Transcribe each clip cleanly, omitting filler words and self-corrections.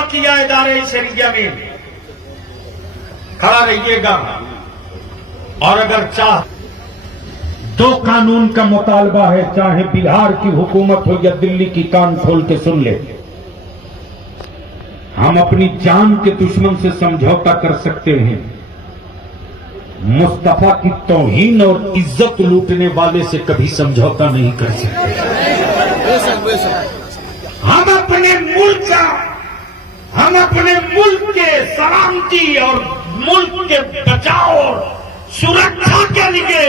मुतालबा किया इदारे शरिया में, खड़ा रहिएगा। और अगर चाह दो कानून का मुतालबा है, चाहे बिहार की हुकूमत हो या दिल्ली की, कान खोल के सुन ले। हम अपनी जान के दुश्मन से समझौता कर सकते हैं, मुस्तफा की तौहीन और इज्जत लूटने वाले से कभी समझौता नहीं कर सकते। हम अपने मुल्क के सलामती और मुल्क के बचाव और सुरक्षा के लिए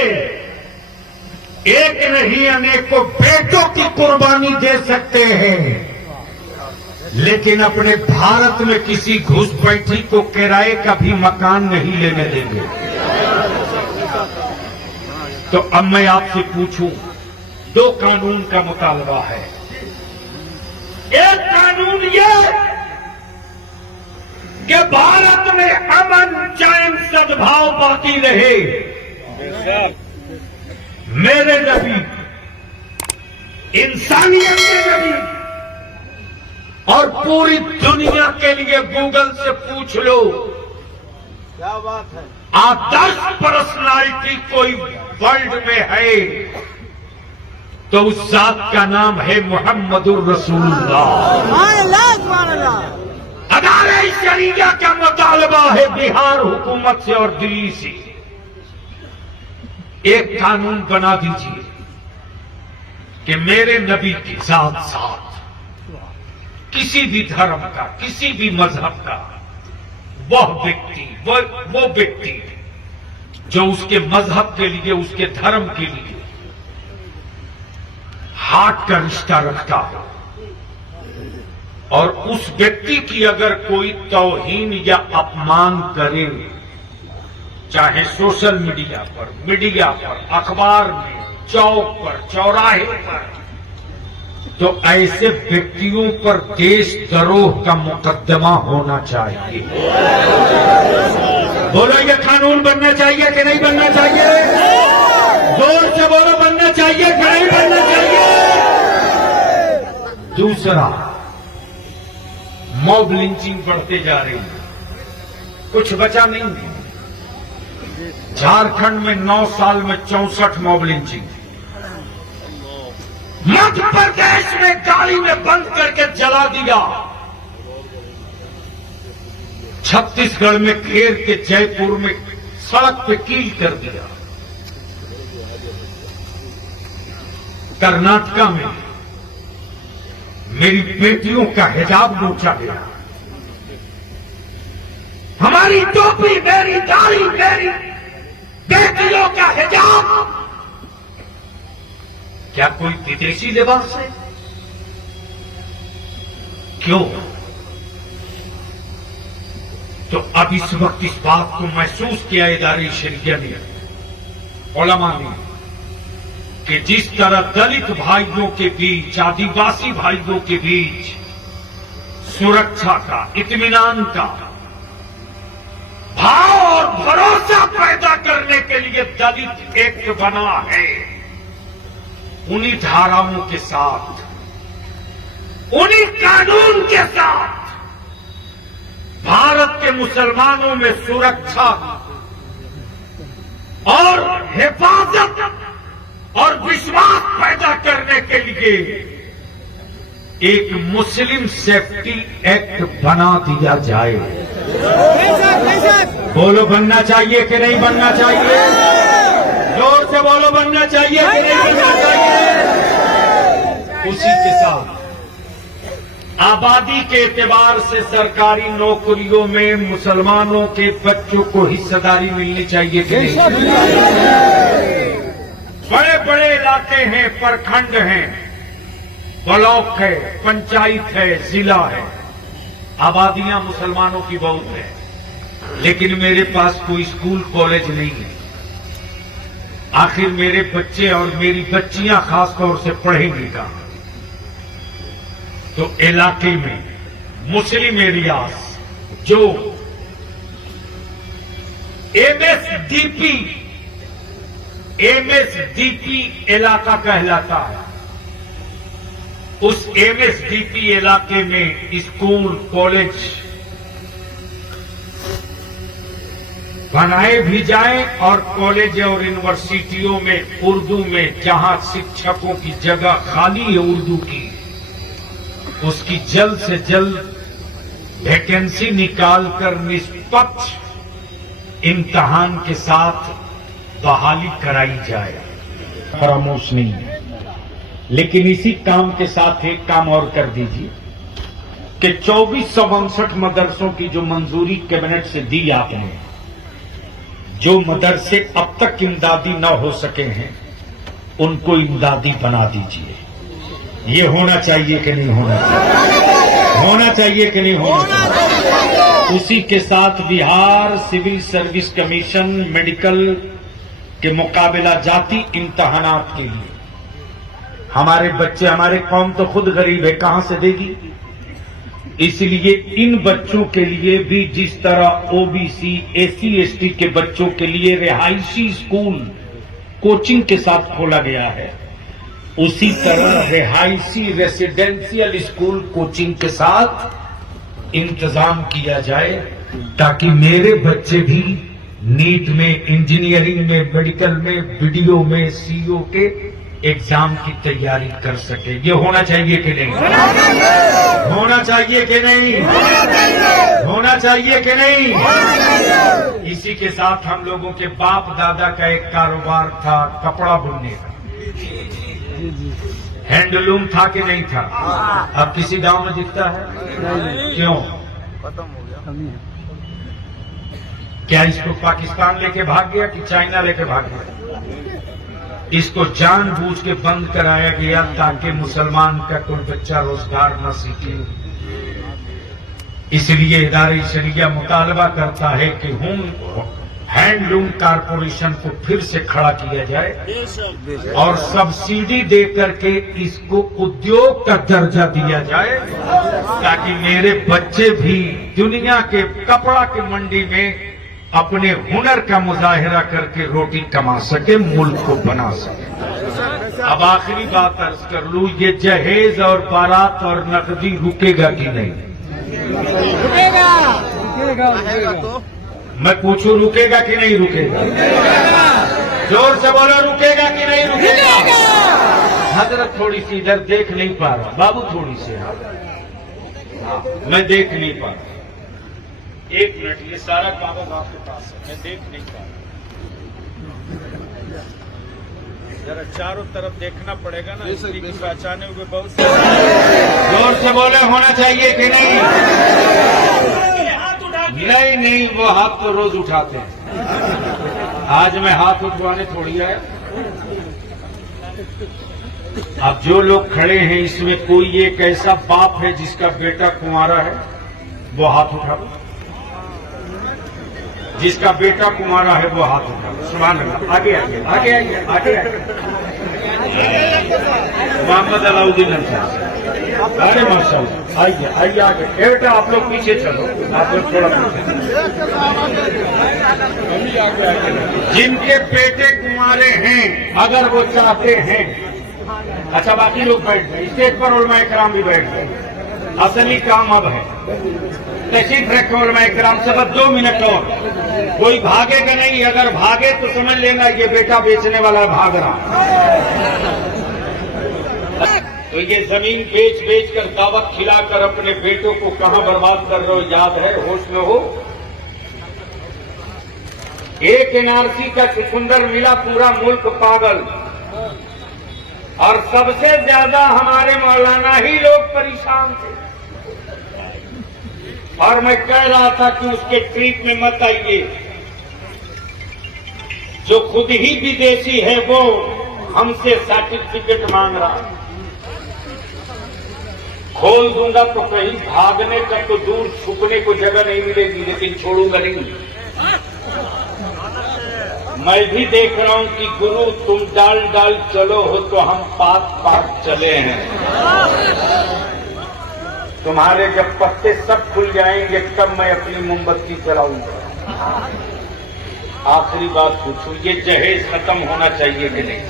एक नहीं अनेकों बेटों की कुर्बानी दे सकते हैं, लेकिन अपने भारत में किसी घुसपैठी को किराए का भी मकान नहीं लेने देंगे। तो अब मैं आपसे पूछूं, दो कानून का मुतालबा है। एक कानून ये कि भारत में अमन चैन सद्भाव बाकी रहे। मेरे नबी, इंसानियत के नबी, और पूरी दुनिया के लिए गूगल से पूछ लो, क्या बात है। आदर्श पर्सनालिटी कोई वर्ल्ड में है तो उस जात का नाम है मुहम्मदुर रसूलुल्लाह। अदारे शरिया का मुतालबा है बिहार हुकूमत से और दिल्ली से, एक कानून बना दीजिए कि मेरे नबी के साथ साथ किसी भी धर्म का, किसी भी मजहब का वो व्यक्ति जो उसके मजहब के लिए, उसके धर्म के लिए हार्ट का रिश्ता रखता हो, और उस व्यक्ति की अगर कोई तौहीन या अपमान करे, चाहे सोशल मीडिया पर, अखबार में, चौक पर, चौराहे पर, तो ऐसे व्यक्तियों पर देशद्रोह का मुकदमा होना चाहिए। बोलो, ये कानून बनना चाहिए कि नहीं बनना चाहिए? जोर से बोलो, बनना चाहिए कि नहीं बनना चाहिए? दूसरा, मॉब लिंचिंग बढ़ते जा रही है, कुछ बचा नहीं है। झारखंड में 9 साल में 64 मॉब लिंचिंग, मध्य प्रदेश में गाड़ी में बंद करके जला दिया, छत्तीसगढ़ में घेर के जयपुर में सड़क पे कील कर दिया, कर्नाटका में मेरी बेटियों का हिजाब नोचा गया, हमारी टोपी, मेरी दाढ़ी, मेरी बेटियों का हिजाब क्या कोई विदेशी लिबास है? क्यों? तो अब इस वक्त इस बात को महसूस किया इदारे शरिया ने, उलमा ने, कि जिस तरह दलित भाइयों के बीच, आदिवासी भाइयों के बीच सुरक्षा का, इत्मीनान का भाव और भरोसा पैदा करने के लिए दलित एक्ट बना है, उन्हीं धाराओं के साथ, उन्हीं कानून के साथ भारत के मुसलमानों में सुरक्षा और हिफाजत और विश्वास पैदा करने के लिए एक मुस्लिम सेफ्टी एक्ट बना दिया जाए। बोलो, बनना चाहिए कि नहीं बनना चाहिए? जोर से बोलो, बनना चाहिए कि नहीं बनना चाहिए? उसी के साथ आबादी के एतबार से सरकारी नौकरियों में मुसलमानों के बच्चों को हिस्सेदारी मिलनी चाहिए कि नहीं? बड़े बड़े इलाके हैं, प्रखंड हैं, ब्लॉक है, पंचायत है, जिला है, आबादियां मुसलमानों की बहुत है, लेकिन मेरे पास कोई स्कूल कॉलेज नहीं है। आखिर मेरे बच्चे और मेरी बच्चियां खासतौर से पढ़ेंगी कहां? तो इलाके में मुस्लिम एरियाज जो एमएसडीपी इलाका कहलाता है, उस एमएसडीपी इलाके में स्कूल कॉलेज बनाए भी जाएं और कॉलेज और यूनिवर्सिटियों में उर्दू में जहां शिक्षकों की जगह खाली है उर्दू की, उसकी जल्द से जल्द वैकेंसी निकालकर निष्पक्ष इम्तिहान के साथ बहाली कराई जाए। फरामोश नहीं है, लेकिन इसी काम के साथ एक काम और कर दीजिए कि 2459 मदरसों की जो मंजूरी कैबिनेट से दी आपने, जो मदरसे अब तक इमदादी न हो सके हैं उनको इमदादी बना दीजिए। ये होना चाहिए कि नहीं होना चाहिए? होना चाहिए कि नहीं होना चाहिए? उसी के साथ Bihar civil service commission medical के मुकाबला जाती इम्तहानात के लिए हमारे बच्चे, हमारे कौम तो खुद गरीब है, कहां से देगी? इसलिए इन बच्चों के लिए भी जिस तरह ओबीसी एससी एसटी के बच्चों के लिए रिहायशी स्कूल कोचिंग के साथ खोला गया है, उसी तरह रिहायशी रेसिडेंशियल स्कूल कोचिंग के साथ इंतजाम किया जाए ताकि मेरे बच्चे भी नीट में, इंजीनियरिंग में, मेडिकल में, वीडियो में, सीईओ के एग्जाम की तैयारी कर सके। ये होना चाहिए कि नहीं? होना चाहिए कि नहीं? होना चाहिए कि नहीं? इसी के साथ हम लोगों के बाप दादा का एक कारोबार था कपड़ा बुनने का, हैंडलूम था कि नहीं था? अब किसी गांव में दिखता है? क्यों? खत्म हो गया। क्या इसको पाकिस्तान लेके भाग गया कि चाइना लेके भाग गया? इसको जानबूझ के बंद कराया गया ताकि मुसलमान का कोई बच्चा रोजगार न सीखे। इसलिए इदारे शरिया मुतालबा करता है कि हैंडलूम कारपोरेशन को फिर से खड़ा किया जाए और सब्सिडी दे करके इसको उद्योग का दर्जा दिया जाए ताकि मेरे बच्चे भी दुनिया के कपड़ा की मंडी में अपने हुनर का मुजाहिरा करके रोटी कमा सके, मुल्क को बना सके। अब आखिरी बात अर्ज कर लूं, ये जहेज और बारात और नकदी रुकेगा कि नहीं? रुकेगा तो मैं पूछूं रुकेगा कि नहीं रुकेगा? जोर से बोलो, रुकेगा कि नहीं रुकेगा? हजरत थोड़ी सी इधर देख नहीं पा रहा, बाबू थोड़ी सी मैं देख नहीं पा रहा। एक मिनट, ये सारा कागज आपके पास है, मैं देख नहीं पा रहा। जरा चारों तरफ देखना पड़ेगा ना, इसकी पहचाने हुए बहुत जोर से बोले, होना चाहिए कि नहीं? नहीं नहीं, वो हाथ तो रोज उठाते हैं, आज मैं हाथ उठवाने थोड़ी आया। अब जो लोग खड़े हैं इसमें कोई एक ऐसा बाप है जिसका बेटा कुंवारा है, वो हाथ उठाओ। जिसका बेटा कुंवारा है वो हाथ उठाओ। सुभान अल्लाह। आगे आगे आगे आगे आगे आगे। मोहम्मद अलाउद्दीन अंसारी, अरे माशाअल्लाह, आइए आइए आगे। बेटा आप लोग पीछे चलो, आप लोग थोड़ा पीछे। जिनके बेटे कुंवारे हैं, अगर वो चाहते हैं, अच्छा बाकी लोग बैठ गए, स्टेज पर उलमा इकराम भी बैठ गए। असली काम अब है, तशरीफ रखे उलमा इकराम से, बस 2 मिनट और। कोई भागेगा नहीं, अगर भागे तो समझ लेना ये बेटा बेचने वाला भाग रहा। तो ये जमीन बेच बेच कर दावत खिलाकर अपने बेटों को कहां बर्बाद कर रहे हो, याद है, होश में हो। एक एनआरसी का चुकंदर मिला, पूरा मुल्क पागल, और सबसे ज्यादा हमारे मौलाना ही लोग परेशान थे। और मैं कह रहा था कि उसके ट्रीट में मत आइए, जो खुद ही विदेशी है वो हमसे सर्टिफिकेट मांग रहा है। खोल दूंगा तो कहीं भागने का तो दूर, छुपने को जगह नहीं मिलेगी, लेकिन छोड़ूंगा नहीं। मैं भी देख रहा हूं कि गुरु तुम डाल डाल चलो हो तो हम पात पात चले हैं। तुम्हारे जब पत्ते सब खुल जाएंगे तब मैं अपनी मोमबत्ती जलाऊंगा। आखिरी बात पूछूं, ये जहेज खत्म होना चाहिए कि नहीं?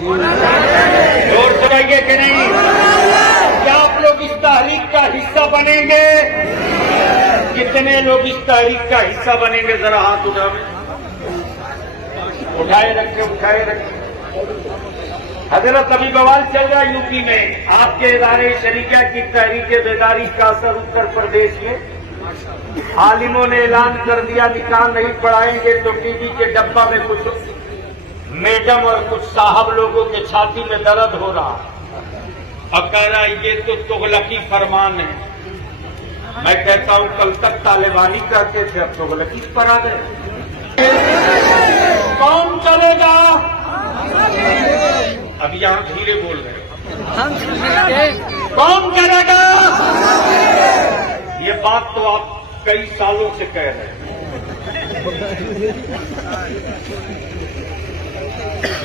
जोर से कहिए कि नहीं? क्या आप लोग इस तहरीक का हिस्सा बनेंगे? कितने लोग इस तहरीक का हिस्सा बनेंगे? जरा हाथ उठाए रखें। हजरत अभी बवाल चल रहा है यूपी में। आपके इदारे शरीका की तहरीक बेदारी का असर उत्तर प्रदेश में। आलिमों ने ऐलान कर दिया निकाह नहीं पढ़ाएंगे तो टीवी के डब्बा में कुछ मैडम और कुछ साहब लोगों के छाती में दर्द हो रहा। अब कह रहा है ये तो तुगलकी फरमान है। मैं कहता हूं कल तक तालिबानी करते थे, अब तुगलकी पर आ गए। कौन करेगा? अब यहां धीरे बोल रहे हैं। कौन करेगा? ये बात तो आप कई सालों से कह रहे हैं।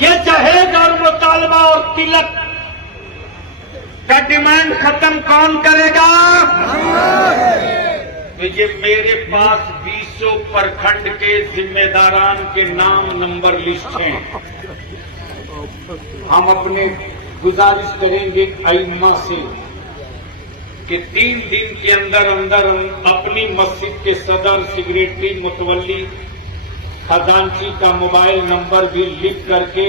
ये जहेज और मुतालबा और तिलक का डिमांड खत्म कौन करेगा? तो ये मेरे पास 20 प्रखंड के जिम्मेदारान के नाम नंबर लिस्ट हैं। हम अपने गुजारिश करेंगे अइम्मा से कि 3 दिन के अंदर अंदर अपनी मस्जिद के सदर, सेक्रेटरी, मुतवल्ली, खजांची का मोबाइल नंबर भी लिख करके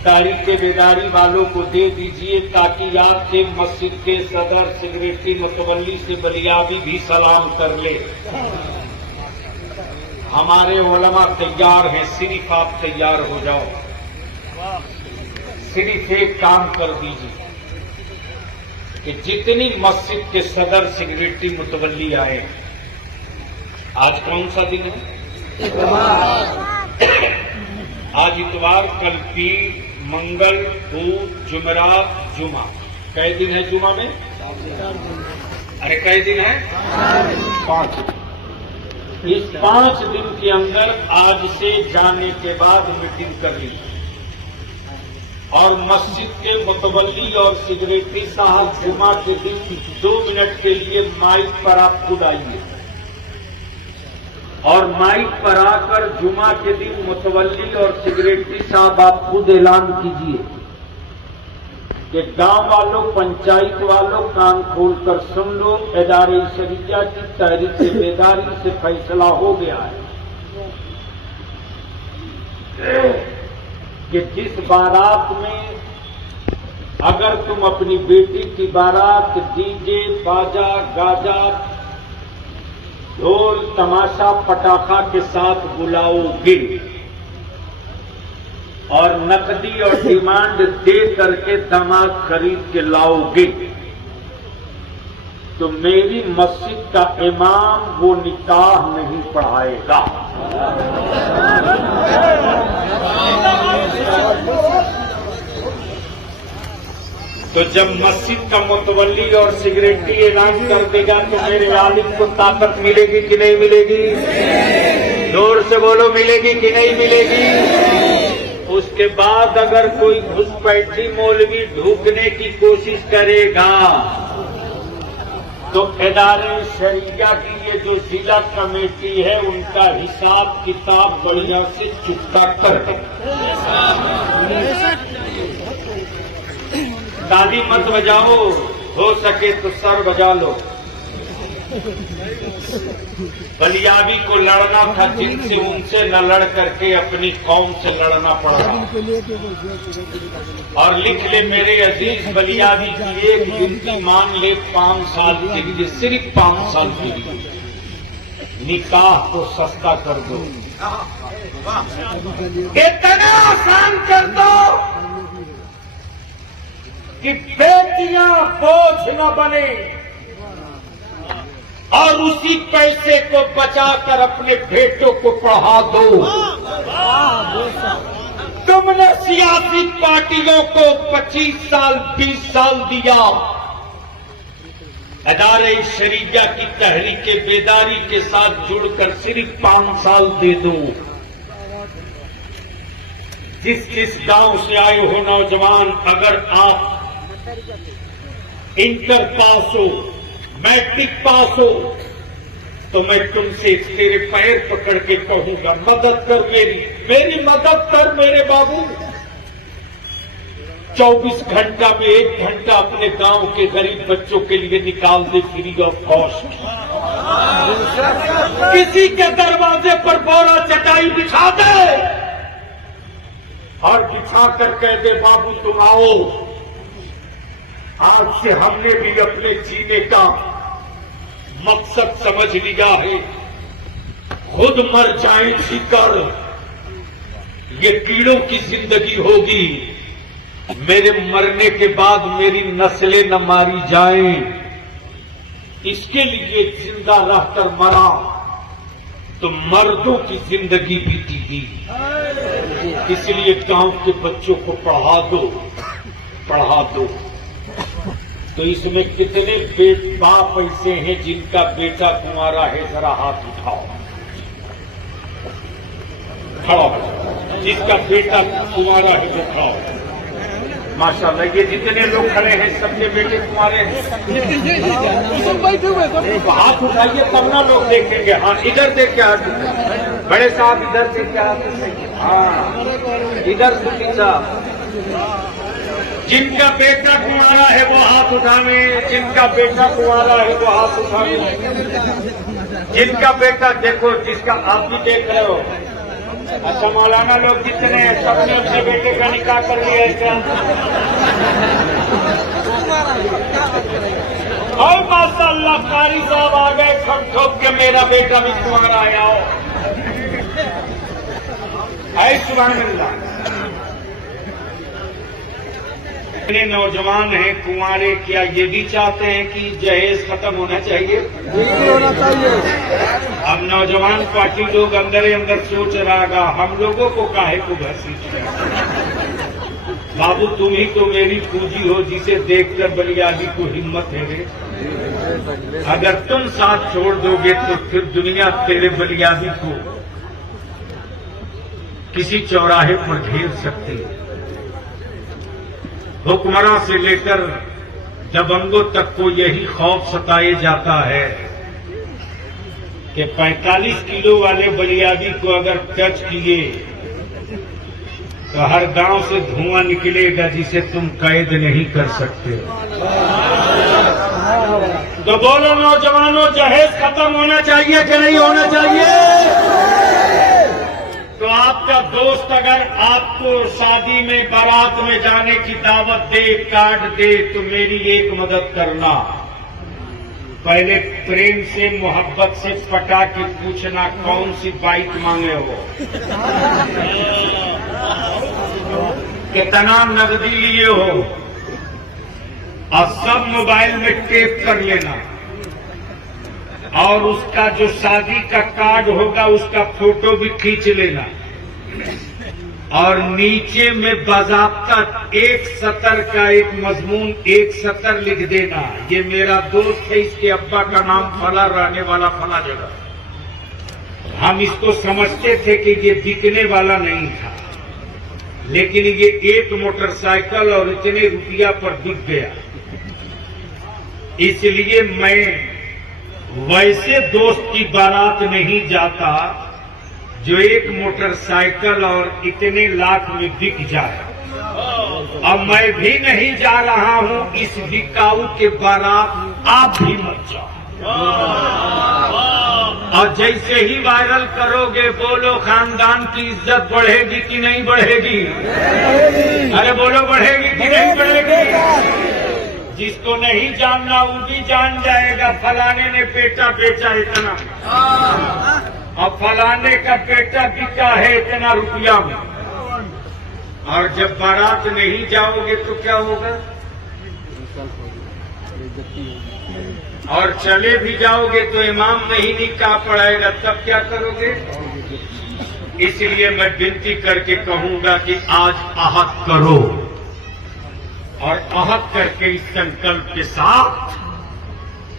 तहरीक बेदारी वालों को दे दीजिए ताकि आपके मस्जिद के सदर, सेक्रेटरी, मुतवल्ली से बलियाबी भी सलाम कर ले। हमारे उलमा तैयार हैं, सिर्फ आप तैयार हो जाओ। सिर्फ एक काम कर दीजिए कि जितनी मस्जिद के सदर, सेक्रेटरी, मुतवल्ली आए। आज कौन सा दिन है? आज इतवार, कल पीर, मंगल, बुध, जुमेरात, जुमा। कई दिन है जुमा में? अरे कई दिन है? 5। इस 5 दिन के अंदर आज से जाने के बाद मीटिंग कर ली और मस्जिद के मुतवल्ली और सेक्रेटरी साहब जुमा के दिन 2 मिनट के लिए माइक पर आप खुद आइए और माइक पर आकर जुमा के दिन मुतवल्ली और सेक्रेटरी साहब आप खुद ऐलान कीजिए कि गांव वालों, पंचायत वालों, कान खोलकर सुन लो, इदारे शरीया की तहरीक बेदारी से फैसला हो गया है कि जिस बारात में अगर तुम अपनी बेटी की बारात डीजे, बाजा, गाजा, ढोल, तमाशा, पटाखा के साथ बुलाओगे और नकदी और डिमांड दे करके दामाद खरीद के लाओगे तो मेरी मस्जिद का इमाम वो निकाह नहीं पढ़ाएगा। तो जब मस्जिद का मुतवल्ली और सेक्रेटरी ऐलान कर देगा तो मेरे आलिम को ताकत मिलेगी कि नहीं मिलेगी? जोर से बोलो, मिलेगी कि नहीं मिलेगी? उसके बाद अगर कोई घुसपैठी मौलवी ढूंढने की कोशिश करेगा तो इदारे शरीया की ये जो जिला कमेटी है उनका हिसाब किताब बढ़िया से चुकता कर दे। ताली मत बजाओ, हो सके तो सर बजा लो। बलियाबी को लड़ना था जिनसे, उनसे न लड़ करके अपनी कौम से लड़ना पड़ा। और लिख ले मेरे अजीज, बलियाबी की एक गिनती मान ले 5 साल के लिए, सिर्फ 5 साल के लिए निकाह को सस्ता कर दो, इतना आसान कर दो कि बेटियां बोझ न बने और उसी पैसे को बचाकर अपने बेटों को पढ़ा दो। तुमने सियासी पार्टियों को 25 साल 20 साल दिया, इदारे शरीया की तहरीक बेदारी के साथ जुड़कर सिर्फ 5 साल दे दो। जिस जिस गांव से आए हो नौजवान, अगर आप इंटर पास हो, मैट्रिक पास हो, तो मैं तुमसे तेरे पैर पकड़ के कहूंगा मदद कर, मेरी मदद कर मेरे बाबू। 24 घंटा में 1 घंटा अपने गांव के गरीब बच्चों के लिए निकाल दे फ्री ऑफ कॉस्ट। किसी के दरवाजे पर बोरा चटाई बिछा दे और बिछा कर कह दे बाबू तुम आओ, आज से हमने भी अपने जीने का मकसद समझ लिया है, खुद मर जाएं जीकर, ये कीड़ों की जिंदगी होगी, मेरे मरने के बाद मेरी नस्लें न मारी जाएं, इसके लिए जिंदा रहकर मरा तो मर्दों की जिंदगी बीती थी। इसलिए गांव के बच्चों को पढ़ा दो। तो इसमें कितने बाप ऐसे हैं जिनका बेटा कुंवारा है, जरा हाथ उठाओ, खड़ा हो। जिसका बेटा कुंवारा है वो खड़ा हो। माशाल्लाह, ये जितने लोग खड़े हैं सबके बेटे कुंवारे हैं। हाथ उठाइए तब ना लोग देखेंगे। हाँ, इधर देख के हाथ उठाइए। बड़े साहब इधर देख के हाथ उठाइए। हाँ, इधर सुखी साहब। जिनका बेटा कुंवारा है वो हाथ उठावे, जिनका बेटा कुंवारा है वो हाथ उठावे। जिनका बेटा देखो, जिसका आप भी देख रहे हो। अच्छा, मौलाना लोग जितने हैं सबने अपने बेटे का निकाह कर लिया है क्या? और माशाअल्लाह कारी साहब आ गए खट ठोक के, मेरा बेटा भी कुंवारा है, आओ। ऐ सुभान अल्लाह। इतने नौजवान हैं कुंवारे, क्या ये भी चाहते हैं कि जहेज खत्म होना चाहिए? होना चाहिए। अब नौजवान पार्टी लोग अंदर सोच रहा, हम लोगों को काहे को घसीट रहे? बाबू तुम ही तो मेरी पूंजी हो, जिसे देखकर बलियादी को हिम्मत है रे। अगर तुम साथ छोड़ दोगे तो फिर दुनिया तेरे बलियादी को किसी चौराहे पर घेर सकती है। हुक्मरान से लेकर दबंगों तक को यही खौफ सताए जाता है कि 45 किलो वाले बलियादी को अगर टच किए तो हर गांव से धुआं निकलेगा जिसे तुम कैद नहीं कर सकते। तो बोलो नौजवानों, जहेज खत्म होना चाहिए कि नहीं होना चाहिए? तो आपका दोस्त अगर आपको शादी में बारात में जाने की दावत दे, कार्ड दे, तो मेरी एक मदद करना, पहले प्रेम से मोहब्बत से पटा के पूछना कौन सी बाइक मांगे हो, कितना नकदी लिए हो, और सब मोबाइल में टेप कर लेना, और उसका जो शादी का कार्ड होगा उसका फोटो भी खींच लेना, और नीचे में बाज़ाब्ता एक सतर का एक मजमून, एक सतर लिख देना, ये मेरा दोस्त है, इसके अब्बा का नाम फला, रहने वाला फला जगह। हम इसको समझते थे कि ये बिकने वाला नहीं था, लेकिन ये एक मोटरसाइकिल और इतने रुपया पर बिक गया। इसलिए मैं वैसे दोस्त की बारात नहीं जाता जो एक मोटरसाइकिल और इतने लाख में बिक जाए। अब मैं भी नहीं जा रहा हूं इस बिकाऊ के बारात, आप भी मत जाओ। और जैसे ही वायरल करोगे, बोलो खानदान की इज्जत बढ़ेगी कि नहीं बढ़ेगी? अरे बोलो, बढ़ेगी कि नहीं बढ़ेगी? जिसको नहीं जानना वो भी जान जाएगा, फलाने ने बेटा बेचा इतना, और फलाने का बेटा बिका है इतना रुपया में। और जब बारात नहीं जाओगे तो क्या होगा? और चले भी जाओगे तो इमाम नहीं निकाह पढ़ाएगा, तब क्या करोगे? इसलिए मैं विनती करके कहूंगा कि आज आहत करो, और आहत करके इस संकल्प के साथ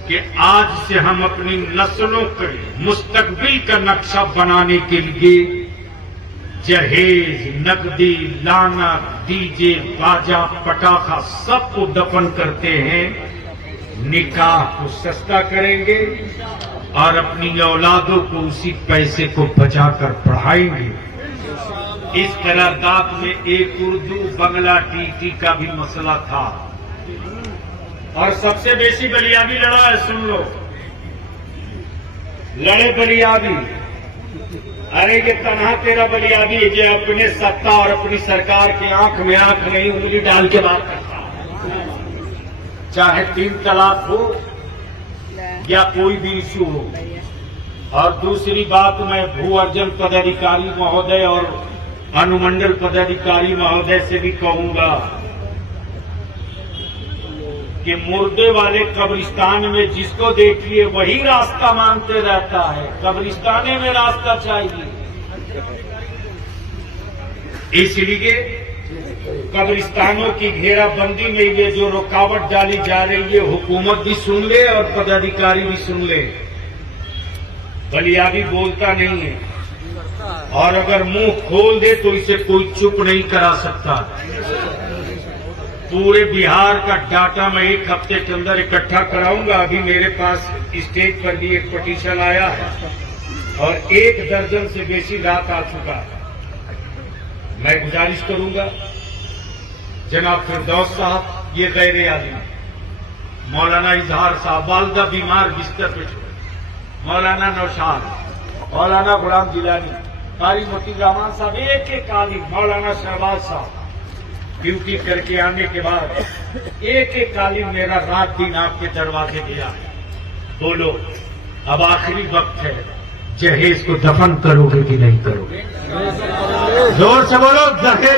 कि आज से हम अपनी नस्लों के मुस्तकबिल का नक्शा बनाने के लिए जहेज, नकदी, लानत, डीजे, बाजा, पटाखा सबको दफन करते हैं, निकाह को सस्ता करेंगे और अपनी औलादों को उसी पैसे को बचाकर पढ़ाएंगे। इस करारदाद में एक उर्दू बंगला टीटी का भी मसला था और सबसे बेसी बलियाबी लड़ा है। सुन लो, लड़े बलियाबी। अरे ये तनहा तेरा बलियाबी है जो अपने सत्ता और अपनी सरकार के आंख में आंख नहीं उंगली डाल के बात करता है। चाहे 3 तलाक हो या कोई भी इश्यू हो। और दूसरी बात, मैं भू अर्जन पदाधिकारी महोदय और अनुमंडल पदाधिकारी महोदय से भी कहूंगा कि मुर्दे वाले कब्रिस्तान में जिसको देखिए वही रास्ता मांगते रहता है। कब्रिस्ताने में रास्ता चाहिए। इसलिए कब्रिस्तानों की घेराबंदी में ये जो रुकावट डाली जा रही है, हुकूमत भी सुन ले और पदाधिकारी भी सुन ले। बलियाबी बोलता नहीं है और अगर मुंह खोल दे तो इसे कोई चुप नहीं करा सकता। पूरे बिहार का डाटा मैं 1 हफ्ते के अंदर इकट्ठा कराऊंगा। अभी मेरे पास स्टेज पर भी एक पिटीशन आया है और 1 दर्जन से बेसी रात आ चुका है। मैं गुजारिश करूंगा जनाब फिरदौस साहब, ये गैर आदमी मौलाना इजहार साहब, वालदा बीमार बिस्तर पे छोड़े, मौलाना नौशाद, मौलाना गुलाम जिलानी, कारी मोती रहमान साहब, एक आदमी, मौलाना शहबाज साहब, ड्यूटी करके आने के बाद एक आदमी मेरा रात दिन आपके दरवाजे गया है। बोलो, अब आखिरी वक्त है, जहेज को दफन करोगे कि नहीं करोगे? जोर से बोलो,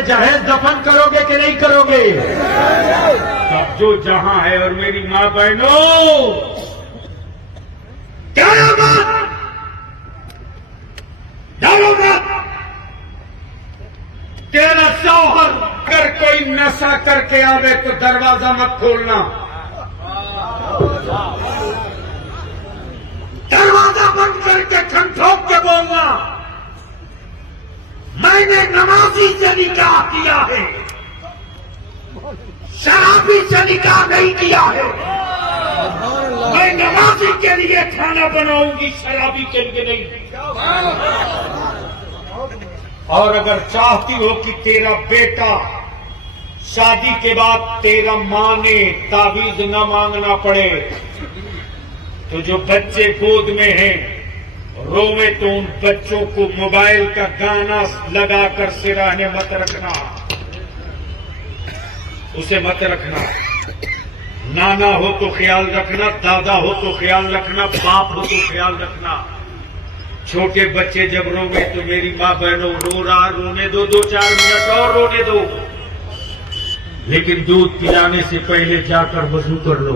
जहेज दफन करोगे कि नहीं करोगे? अब जो जहां है और मेरी मां बहनों, तेरा शौहर अगर कोई नशा करके आवे तो दरवाजा मत खोलना। दरवाजा बंद करके ठंठोक के बोलना, मैंने नमाजी से निकाह किया है, शराबी से निकाह नहीं किया है। मैं नमाजी के लिए खाना बनाऊंगी, शराबी के लिए नहीं। और अगर चाहती हो कि तेरा बेटा शादी के बाद तेरा मां ने ताबीज न मांगना पड़े, तो जो बच्चे गोद में हैं रोवे तो उन बच्चों को मोबाइल का गाना लगाकर सिराने मत रखना, उसे मत रखना। नाना हो तो ख्याल रखना, दादा हो तो ख्याल रखना, बाप हो तो ख्याल रखना। छोटे बच्चे जब रोवे तो मेरी मां बहनों, रो रहा रोने दो, 2-4 मिनट और रोने दो, लेकिन दूध पिलाने से पहले जाकर वजू कर लो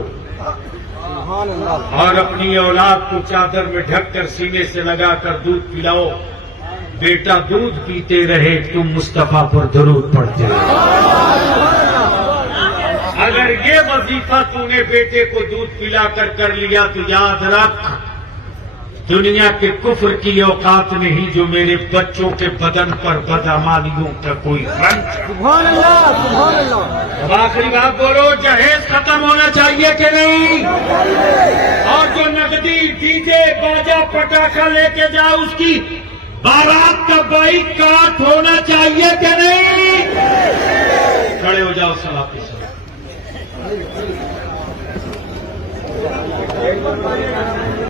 और अपनी औलाद को चादर में ढककर सीने से लगाकर दूध पिलाओ। बेटा दूध पीते रहे, तुम मुस्तफा पर दरूद पढ़ते रहे। अगर ये वजीफा तूने बेटे को दूध पिलाकर कर लिया तो याद रख, दुनिया के कुफ्र की औकात नहीं जो मेरे बच्चों के बदन पर बदअमालियों का कोई रंग। सुभान अल्लाह, सुभान अल्लाह। अब आखिरी बात बोलो, जहेज खत्म होना चाहिए कि नहीं? और जो नकदी डीजे बाजा पटाखा लेके जाओ उसकी बारात का बाइकाट होना चाहिए कि नहीं? खड़े हो जाओ सलाह के साथ।